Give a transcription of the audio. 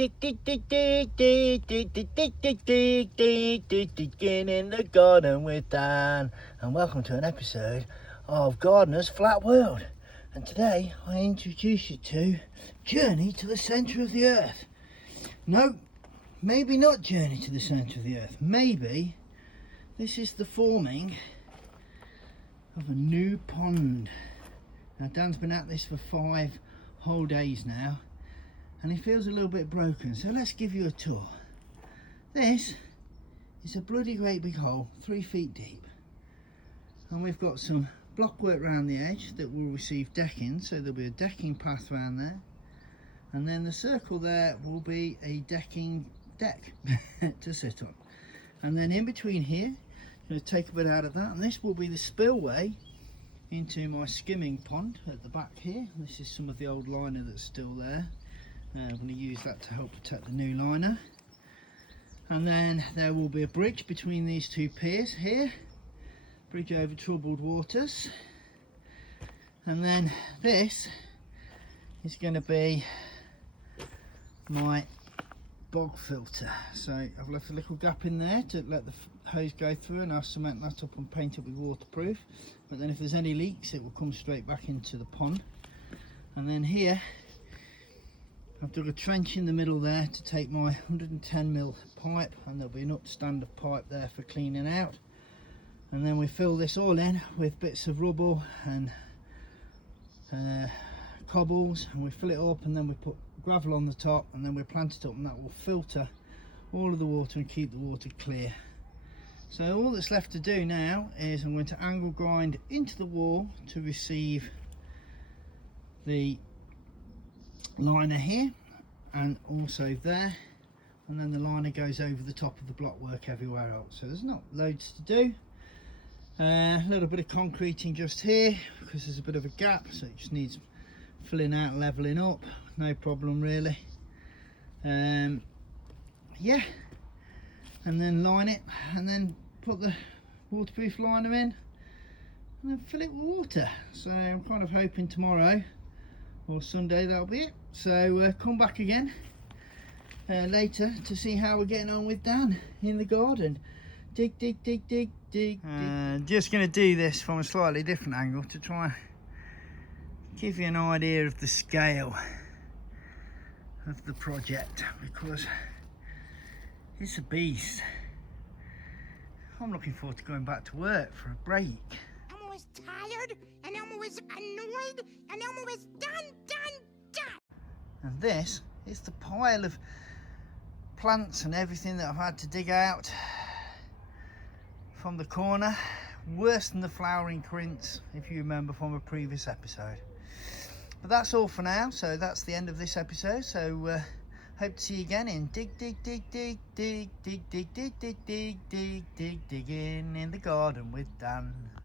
Digging in the garden with Dan, and welcome to an episode of Gardinners Flat World. And today I introduce you to Journey to the Centre of the Earth. No, maybe not Journey to the Centre of the Earth. Maybe this is the forming of a new pond. Now Dan's been at this for 5 whole days now, and he feels a little bit broken, so let's give you a tour. This is a bloody great big hole, 3 feet deep, and we've got some blockwork around the edge that will receive decking, so there'll be a decking path around there, and then the circle there will be a decking deck to sit on. And then in between here, I'm going to take a bit out of that, and this will be the spillway into my skimming pond at the back here. This is some of the old liner that's still there. I'm going to use that to help protect the new liner. And then there will be a bridge between these 2 piers here, bridge over troubled waters. And then this is going to be my bog filter. So I've left a little gap in there to let the hose go through, and I'll cement that up and paint it with waterproof. But then if there's any leaks, it will come straight back into the pond. And then here I've dug a trench in the middle there to take my 110mm pipe, and there'll be an upstand pipe there for cleaning out. And then we fill this all in with bits of rubble and cobbles, and we fill it up, and then we put gravel on the top, and then we plant it up, and that will filter all of the water and keep the water clear. So all that's left to do now is I'm going to angle grind into the wall to receive the liner here and also there, and then the liner goes over the top of the blockwork everywhere else. So there's not loads to do. A little bit of concreting just here because there's a bit of a gap, so it just needs filling out, leveling up. No problem really. Yeah, and then line it, and then put the waterproof liner in, and then fill it with water. So I'm kind of hoping tomorrow or Sunday that'll be it. So come back again later to see how we're getting on with Dan in the garden. Dig, dig, dig, dig, dig, dig. Just going to do this from a slightly different angle to try and give you an idea of the scale of the project, because it's a beast. I'm looking forward to going back to work for a break. I'm always tired, and I'm always annoyed, and I'm always done. And this is the pile of plants and everything that I've had to dig out from the corner. Worse than the flowering crints, if you remember from a previous episode. But that's all for now, so that's the end of this episode. So hope to see you again in dig in the garden with Dan.